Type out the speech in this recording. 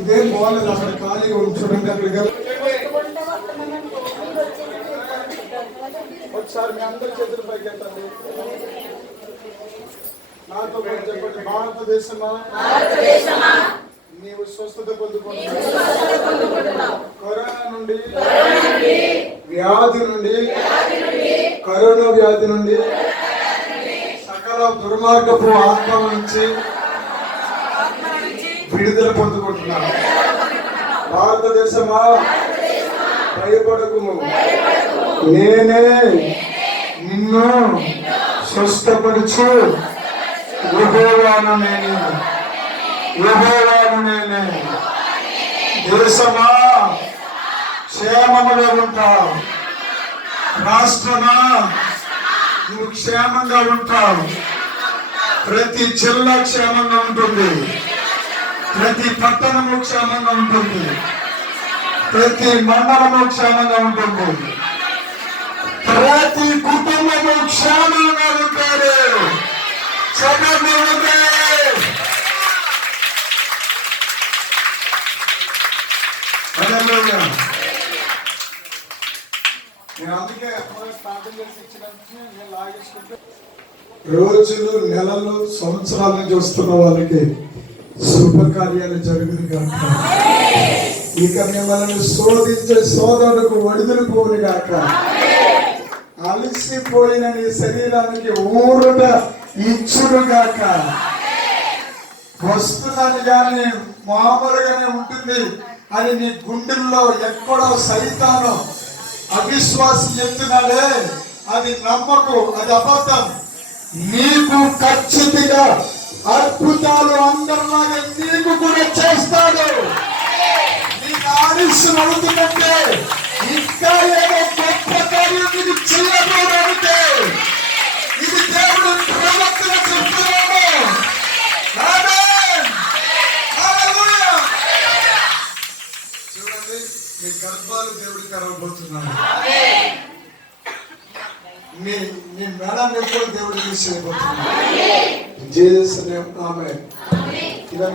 ఇదేం బాగాలేదు అక్కడ ఖాళీగా ఉంది. చూడండి అక్కడికి. ఒకసారి మీ అందరి చేతులు పైకి ఎత్తండి. నాతో పాటు చెప్పండి భారతదేశమా? నీవు స్వస్థత పొందుకుంటున్నావు. కరోనా నుండి వ్యాధి నుండి కరోనా వ్యాధి నుండి సకల దుర్మార్గపు ఆత్మ నుంచి విడుదల పొందుకుంటున్నాను. భారతదేశమా? భయపడకుము. నేనే నిన్ను స్వస్థపరచు. యెహోవాను నేనే. యెహోవాను నేనే. దేశమా? క్షేమముగా ఉంటావు రాష్ట్రమా? నువ్వు క్షేమంగా ఉంటావు. ప్రతి జిల్లా క్షేమంగా ఉంటుంది. ప్రతి పట్టణము క్షేమంగా ఉంటుంది. ప్రతి మండలము క్షేమంగా ఉంటుంది. ప్రతి కుటుంబము క్షేమంగా ఉంటారు నేను అందుకే ప్రార్థన చేసి ఇచ్చిన నేను లాగేసుకుంటే రోజులు నెలలు సంవత్సరాల చూస్తున్న వస్తున్న వాళ్ళకి శుభకార్యాలు జరిగింది కాక ఇక మిమ్మల్ని శోధించే సోదరులకు వడిదలు పోని కాక అలసిపోయిన నీ శరీరానికి ఊరుట ఇచ్చుడు గాక. వస్తున్నది కానీ మామూలుగానే ఉంటుంది అని నీ గుండెల్లో ఎక్కడో సైతాను అవిశ్వాసం చెప్తున్నాడే. అది నమ్మకు అది అబద్ధం. నీకు ఖచ్చితంగా అద్భుతాలు అందరిలాగా నీకు కూడా చేస్తాడు. నీకు ఆలస్యం అవుతుందంటే ఇంకా ఏదో గొప్ప కార్యం నీకు చేయకూడదంటే ఇది దేవుడు ప్రవక్తగా చెప్తున్నాడు. చూడండి మీ గర్భాలు దేవుడు తెరవబోతున్నాడు మీ మీ మేడం ఎప్పుడు దేవుడు Jesus' name, Amen. Amen.